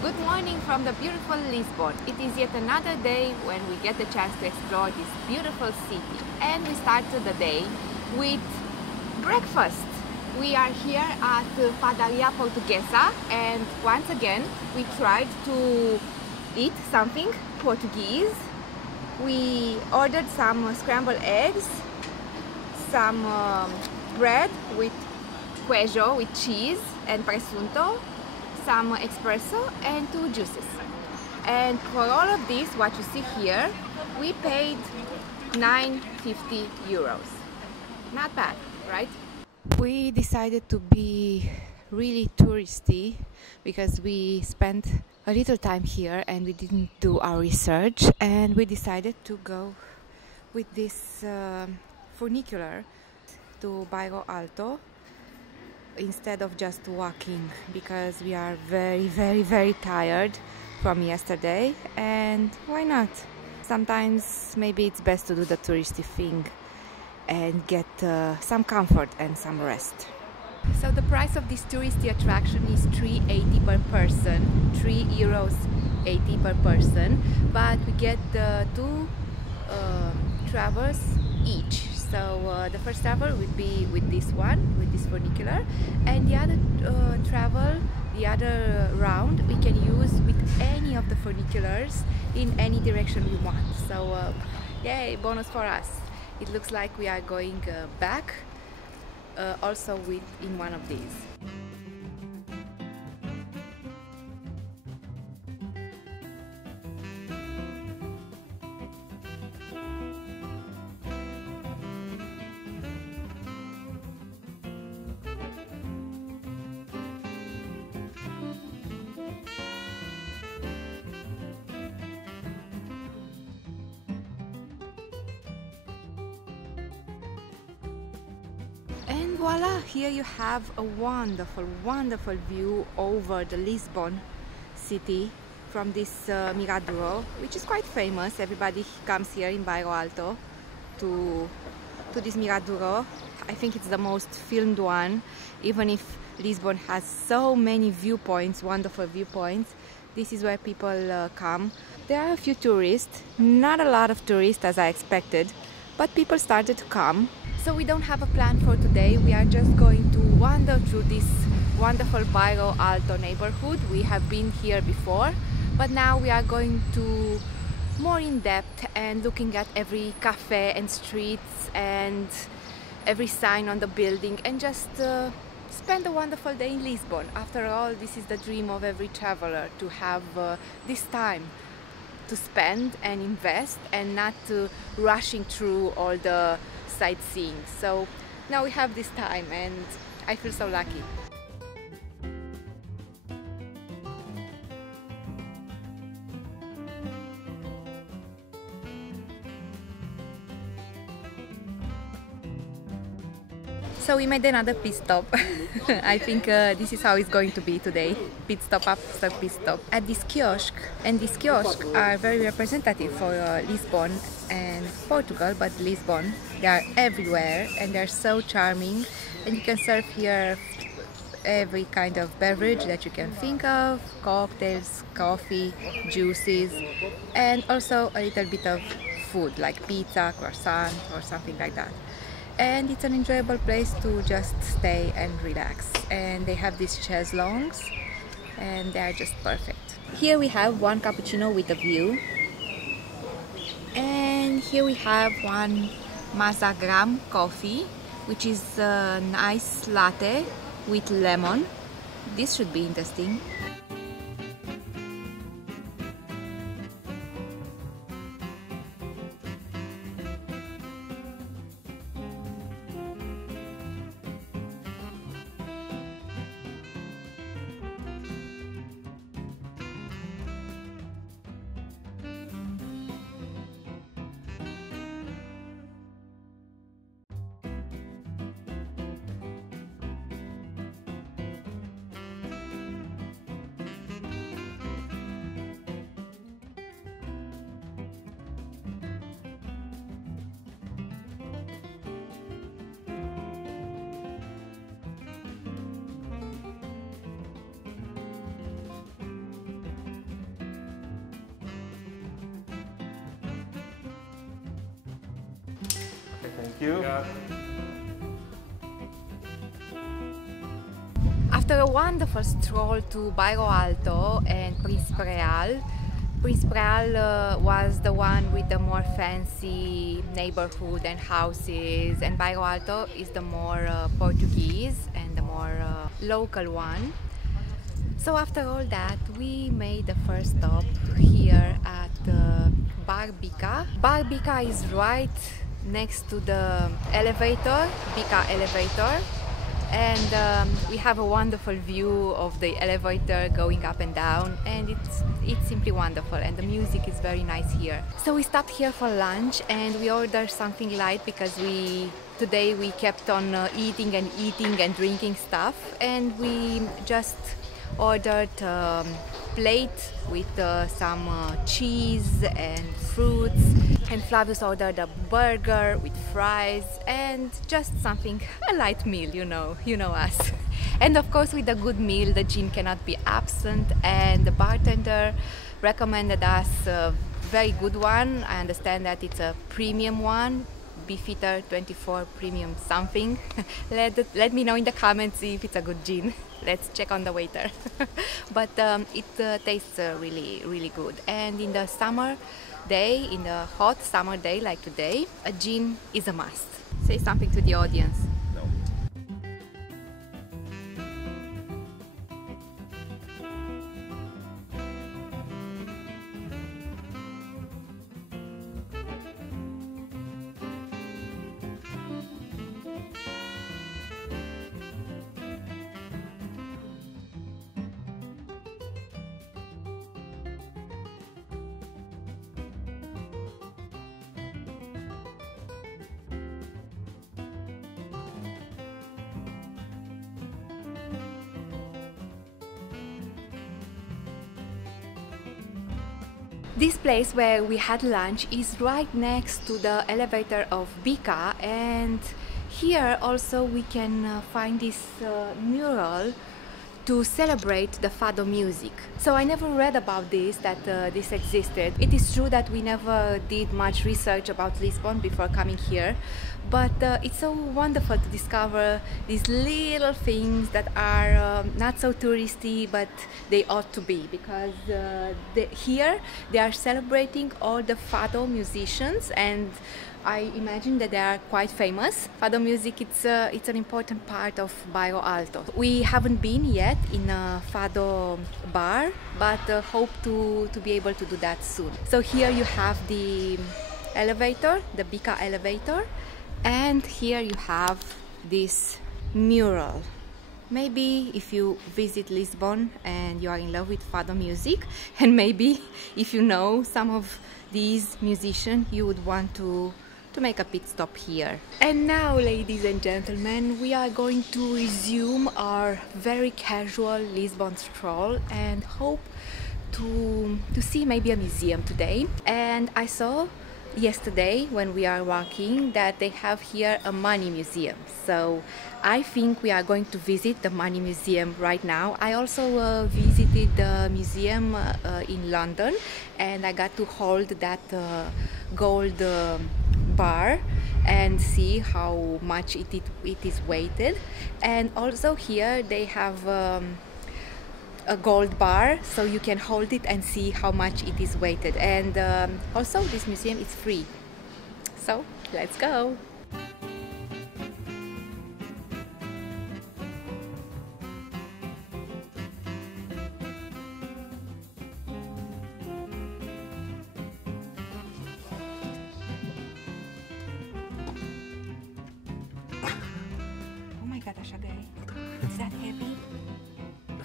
Good morning from the beautiful Lisbon. It is yet another day when we get the chance to explore this beautiful city. And we started the day with breakfast. We are here at Padaria Portuguesa, and once again we tried to eat something Portuguese. We ordered some scrambled eggs, some bread with queijo, with cheese and presunto, some espresso and 2 juices. And for all of this, what you see here, we paid 9.50 euros. Not bad, right? We decided to be really touristy because we spent a little time here and we didn't do our research, and we decided to go with this furnicular to Bairro Alto instead of just walking, because we are very tired from yesterday, and why not? Sometimes maybe it's best to do the touristy thing and get some comfort and some rest. So the price of this touristy attraction is 3.80 per person, 3 euros 80 per person, but we get the 2 travels each. So the first travel would be with this one, with this furnicular, and the other the other round we can use with any of the furniculars in any direction we want. So yay, bonus for us. It looks like we are going back also in one of these. And voila, here you have a wonderful view over the Lisbon city from this Mirador, which is quite famous. Everybody comes here in Bairro Alto to this Mirador. I think it's the most filmed one, even if Lisbon has so many viewpoints, wonderful viewpoints. This is where people come. There are a few tourists, not a lot of tourists as I expected, but people started to come. So we don't have a plan for today. We are just going to wander through this wonderful Bairro Alto neighborhood. We have been here before, but now we are going to more in depth and looking at every cafe and streets and every sign on the building, and just spend a wonderful day in Lisbon. After all, this is the dream of every traveler, to have this time to spend and invest and not rushing through all the sightseeing. So now we have this time and I feel so lucky. So we made another pit stop. I think this is how it's going to be today. Pit stop after pit stop at this kiosk. And these kiosks are very representative for Lisbon and Portugal, but Lisbon. They are everywhere and they're so charming. And you can serve here every kind of beverage that you can think of. Cocktails, coffee, juices, and also a little bit of food like pizza, croissant or something like that. And it's an enjoyable place to just stay and relax. And they have these chaiselongs and they are just perfect. Here we have one cappuccino with a view. And here we have one Mazagram coffee, which is a nice latte with lemon. This should be interesting. you. After a wonderful stroll to Bairro Alto and Principe was the one with the more fancy neighborhood and houses, and Bairro Alto is the more Portuguese and the more local one. So after all that, we made the first stop here at Bar Bica. Bar Bica is right next to the elevator, Bica elevator, and we have a wonderful view of the elevator going up and down, and it's simply wonderful, and the music is very nice here. So we stopped here for lunch and we ordered something light because today we kept on eating and drinking stuff, and we just ordered plate with some cheese and fruits, and Flavius ordered a burger with fries and just something, a light meal, you know us. And of course, with a good meal the gin cannot be absent, and the bartender recommended us a very good one. I understand that it's a premium one, Beefeater 24 premium something. Let me know in the comments if it's a good gin. Let's check on the waiter. But it tastes really good. And in the summer day, in the hot summer day like today, a gin is a must. Say something to the audience. This place where we had lunch is right next to the elevator of Bica, and here also we can find this mural to celebrate the fado music. So I never read about that this existed. It is true that we never did much research about Lisbon before coming here, but it's so wonderful to discover these little things that are not so touristy, but they ought to be, because here they are celebrating all the fado musicians, and I imagine that they are quite famous. Fado music, it's an important part of Bairro Alto. We haven't been yet in a fado bar, but hope to be able to do that soon. So here you have the elevator, the Bica elevator, and here you have this mural. Maybe if you visit Lisbon and you are in love with fado music, and maybe if you know some of these musicians, you would want to make a pit stop here. And now, ladies and gentlemen, we are going to resume our very casual Lisbon stroll and hope to see maybe a museum today. And I saw yesterday when we are walking that they have here a money museum, so I think we are going to visit the money museum right now. I also visited the museum in London, and I got to hold that gold bar and see how much it is weighted. And also here they have a gold bar, so you can hold it and see how much it is weighted. And also this museum is free, so let's go. Oh my god, Ashagay, is that heavy?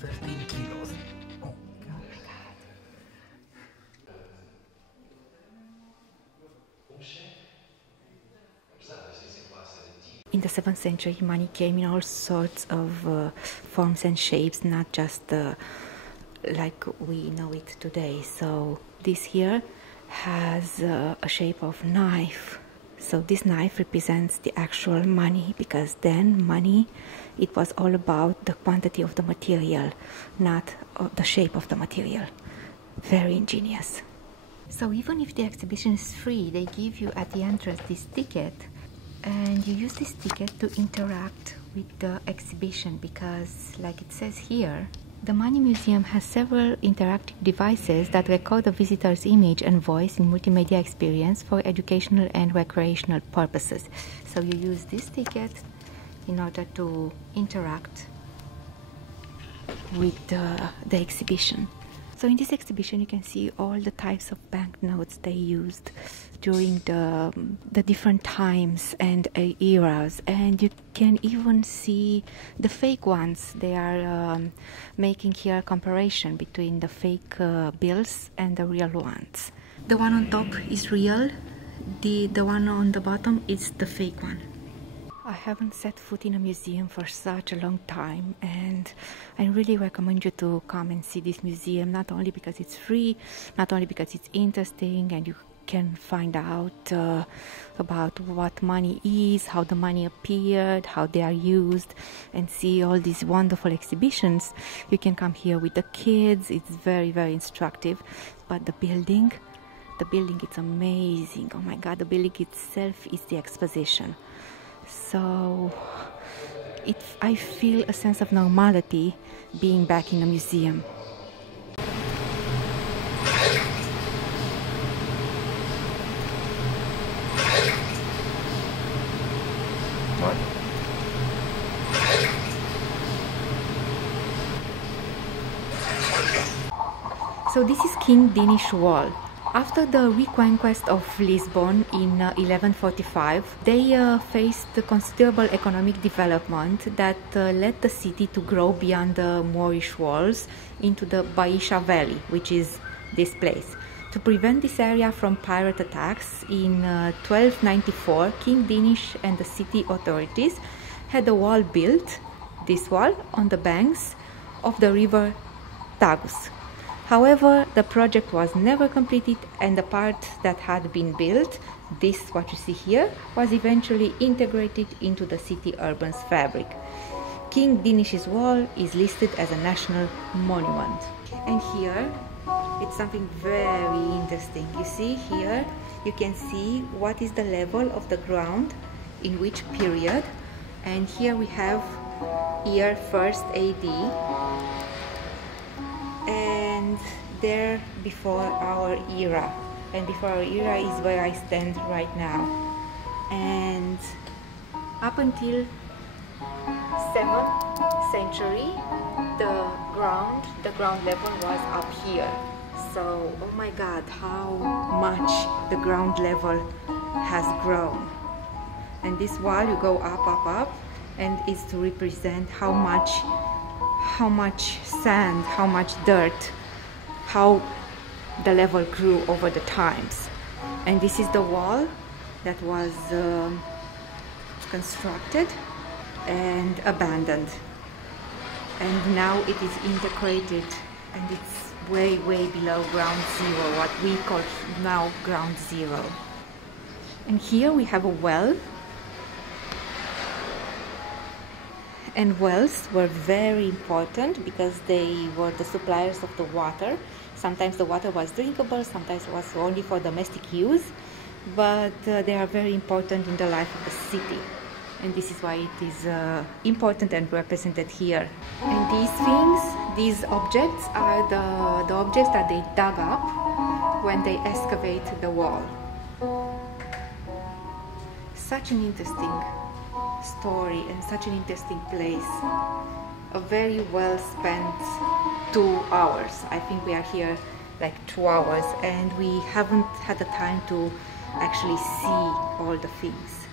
13 kilos. Oh God. In the 7th century, money came in all sorts of forms and shapes, not just like we know it today. So this here has a shape of knife. So this knife represents the actual money, because then money, it was all about the quantity of the material, not the shape of the material. Very ingenious. So even if the exhibition is free, they give you at the entrance this ticket And you use this ticket to interact with the exhibition because, like it says here, the Money Museum has several interactive devices that record the visitor's image and voice in multimedia experience for educational and recreational purposes. So you use this ticket in order to interact with the exhibition. So in this exhibition you can see all the types of banknotes they used during the different times and eras, and you can even see the fake ones. They are making here a comparison between the fake bills and the real ones. The one on top is real, the one on the bottom is the fake one. I haven't set foot in a museum for such a long time, and I really recommend you to come and see this museum, not only because it's free, not only because it's interesting and you can find out about what money is, how the money appeared, how they are used, and see all these wonderful exhibitions. You can come here with the kids. It's very, very instructive. But the building, it's amazing. Oh my God, the building itself is the exposition. So I feel a sense of normality being back in a museum. So this is King Dinish Wall. After the reconquest of Lisbon in 1145, they faced considerable economic development that led the city to grow beyond the Moorish walls into the Baixo Valley, which is this place. To prevent this area from pirate attacks, in 1294, King Dinish and the city authorities had a wall built, this wall, on the banks of the river Tagus. However, the project was never completed, and the part that had been built, this what you see here, was eventually integrated into the city urban's fabric. King Dinish's wall is listed as a national monument. And here, it's something very interesting. You see here, you can see what is the level of the ground in which period, and here we have year 1st AD. And there before our era, and before our era is where I stand right now. And up until 7th century, the ground level was up here. So, oh my God, how much the ground level has grown. And this wall, you go up, and it's to represent how much sand, how much dirt, how the level grew over the times. And this is the wall that was constructed and abandoned, and now it is integrated, and it's way below ground zero, what we call now ground zero. And here we have a well. And wells were very important because they were the suppliers of the water. Sometimes the water was drinkable, sometimes it was only for domestic use, but they are very important in the life of the city. And this is why it is important and represented here. And these things, these objects are the objects that they dug up when they excavate the wall. Such an interesting story and such an interesting place. A very well spent 2 hours. I think we are here like 2 hours, and we haven't had the time to actually see all the things.